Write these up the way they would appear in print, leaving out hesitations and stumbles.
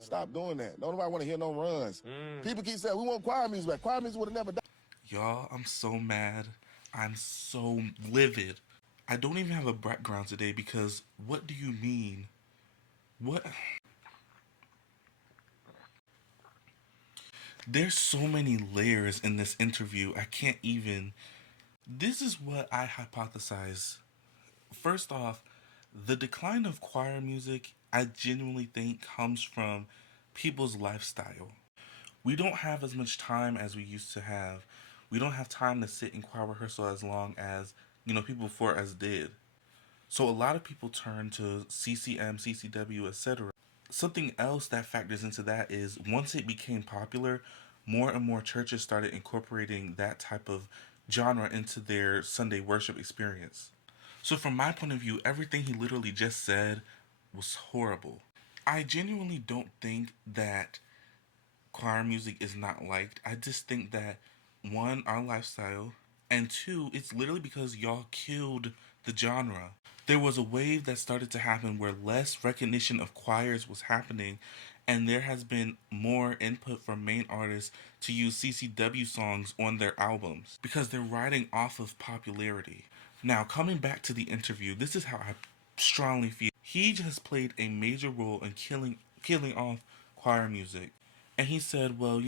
Stop doing that. Don't nobody want to hear no runs. People keep saying, we want choir music back. Choir music would have never died. Y'all, I'm so mad. I'm so livid. I don't even have a background today because what do you mean? What? There's so many layers in this interview. I can't even. This is what I hypothesize. First off, the decline of choir music, I genuinely think, comes from people's lifestyle. We don't have as much time as we used to have. We don't have time to sit in choir rehearsal as long as, people before us did. So a lot of people turn to CCM, CCW, etc. Something else that factors into that is once it became popular, more and more churches started incorporating that type of genre into their Sunday worship experience. So from my point of view, everything he literally just said was horrible. I genuinely don't think that choir music is not liked. I just think that one, our lifestyle, and two, it's literally because y'all killed the genre. There was a wave that started to happen where less recognition of choirs was happening, and there has been more input from main artists to use CCW songs on their albums because they're riding off of popularity. Now, coming back to the interview, this is how I strongly feel. He just played a major role in killing off choir music. And he said, well,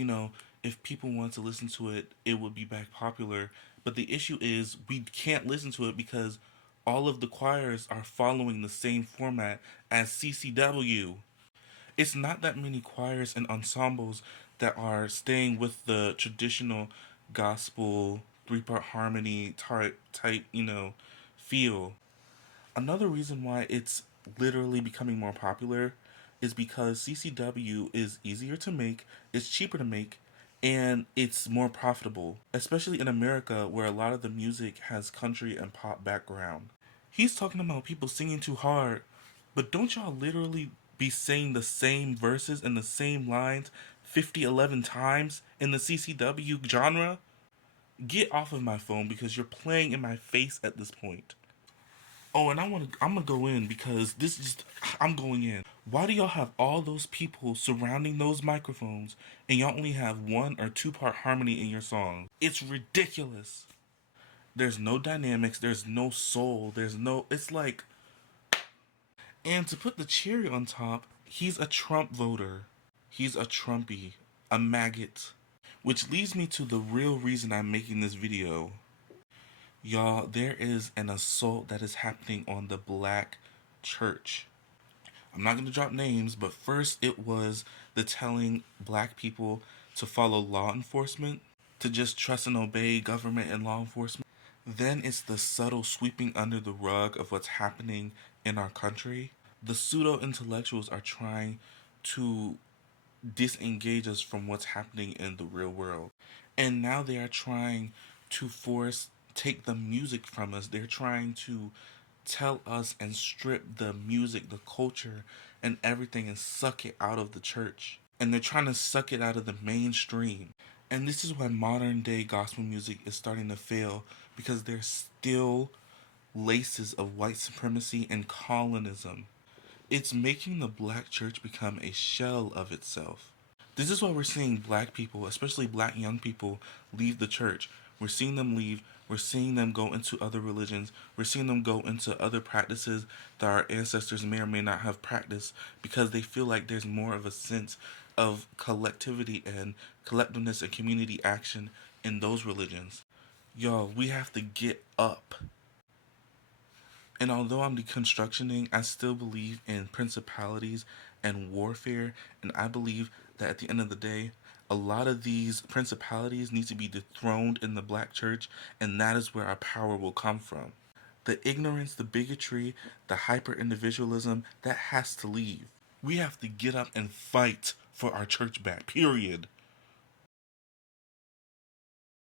if people want to listen to it, it would be back popular. But the issue is we can't listen to it because all of the choirs are following the same format as CCW. It's not that many choirs and ensembles that are staying with the traditional gospel 3-part harmony type, feel. Another reason why it's literally becoming more popular is because CCW is easier to make, it's cheaper to make, and it's more profitable, especially in America where a lot of the music has country and pop background. He's talking about people singing too hard, but don't y'all literally be saying the same verses and the same lines 11 times in the CCW genre? Get off of my phone because you're playing in my face at this point. Oh, and I'm gonna go in because I'm going in. Why do y'all have all those people surrounding those microphones and y'all only have 1 or 2-part harmony in your song? It's ridiculous. There's no dynamics, there's no soul, it's like, and to put the cherry on top, he's a Trump voter. He's a Trumpy, a maggot. Which leads me to the real reason I'm making this video. Y'all, there is an assault that is happening on the black church. I'm not going to drop names, but first it was the telling black people to follow law enforcement, to just trust and obey government and law enforcement. Then it's the subtle sweeping under the rug of what's happening in our country. The pseudo-intellectuals are trying to disengage us from what's happening in the real world. And now they are trying to take the music from us. They're trying to tell us and strip the music, the culture, and everything and suck it out of the church. And they're trying to suck it out of the mainstream. And this is why modern day gospel music is starting to fail, because there's still laces of white supremacy and colonism. It's making the black church become a shell of itself. This is why we're seeing black people, especially black young people, leave the church. We're seeing them leave. We're seeing them go into other religions. We're seeing them go into other practices that our ancestors may or may not have practiced because they feel like there's more of a sense of collectivity and collectiveness and community action in those religions. Y'all, we have to get up. And although I'm deconstructioning, I still believe in principalities and warfare, and I believe that at the end of the day, a lot of these principalities need to be dethroned in the black church, and that is where our power will come from. The ignorance, the bigotry, the hyper-individualism, that has to leave. We have to get up and fight for our church back, period.